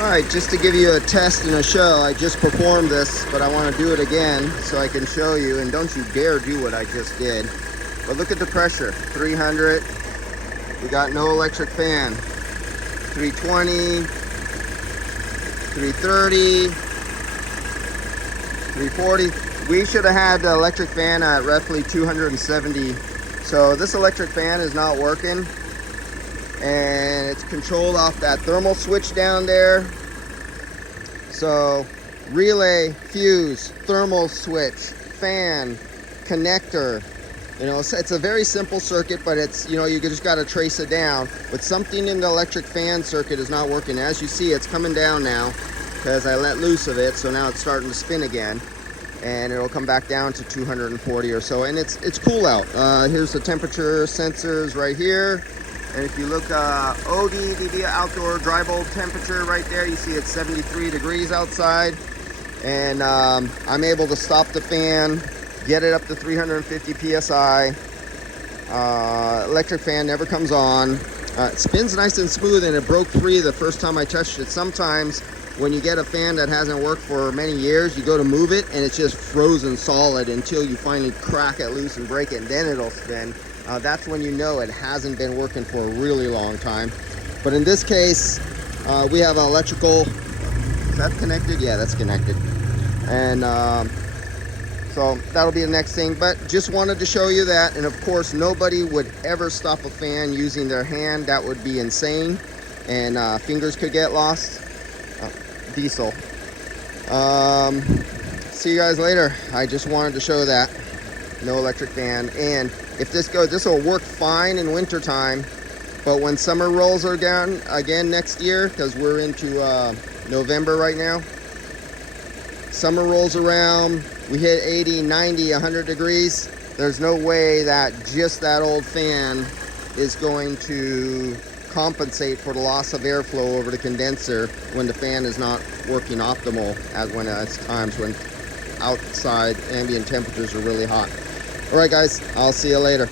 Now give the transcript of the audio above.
Alright, just to give you a test and a show, I just performed this, but I want to do it again so I can show you, and don't you dare do what I just did. But look at the pressure, 300, we got no electric fan, 320, 330, 340. We should have had the electric fan at roughly 270. So this electric fan is not working, and it's controlled off that thermal switch down there. So relay, fuse, thermal switch, fan, connector. You know, it's a very simple circuit, but it's, you know, you just got to trace it down. But something in the electric fan circuit is not working. As you see, it's coming down now because I let loose of it, so now it's starting to spin again, and it'll come back down to 240 or so. And it's cool out. Here's the temperature sensors right here. And if you look, ODD outdoor dry bulb temperature right there, you see it's 73 degrees outside. And I'm able to stop the fan, get it up to 350 PSI. Electric fan never comes on. It spins nice and smooth, and it broke free the first time I touched it. Sometimes when you get a fan that hasn't worked for many years, you go to move it and it's just frozen solid until you finally crack it loose and break it, and then it'll spin. That's when you know it hasn't been working for a really long time. But in this case, we have an electrical, is that connected? Yeah, that's connected. And so that'll be the next thing, but just wanted to show you that. And of course, nobody would ever stop a fan using their hand. That would be insane, and fingers could get lost. Diesel. See you guys later. I just wanted to show that. No electric fan. And if this goes, this will work fine in winter time, but when summer rolls are down again next year, because we're into November right now, summer rolls around, we hit 80, 90, 100 degrees, there's no way that just that old fan is going to compensate for the loss of airflow over the condenser when the fan is not working optimal, as when it's times when outside ambient temperatures are really hot. All right, guys, I'll see you later.